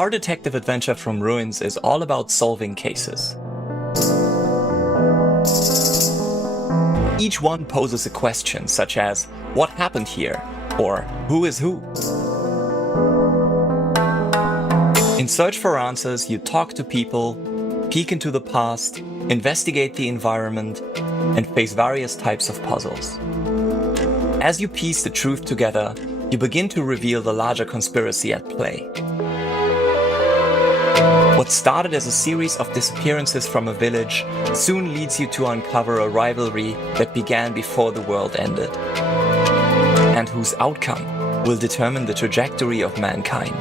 Our detective adventure from Ruins is all about solving cases. Each one poses a question such as, what happened here? Or who is who? In search for answers, you talk to people, peek into the past, investigate the environment, and face various types of puzzles. As you piece the truth together, you begin to reveal the larger conspiracy at play. What started as a series of disappearances from a village soon leads you to uncover a rivalry that began before the world ended, and whose outcome will determine the trajectory of mankind.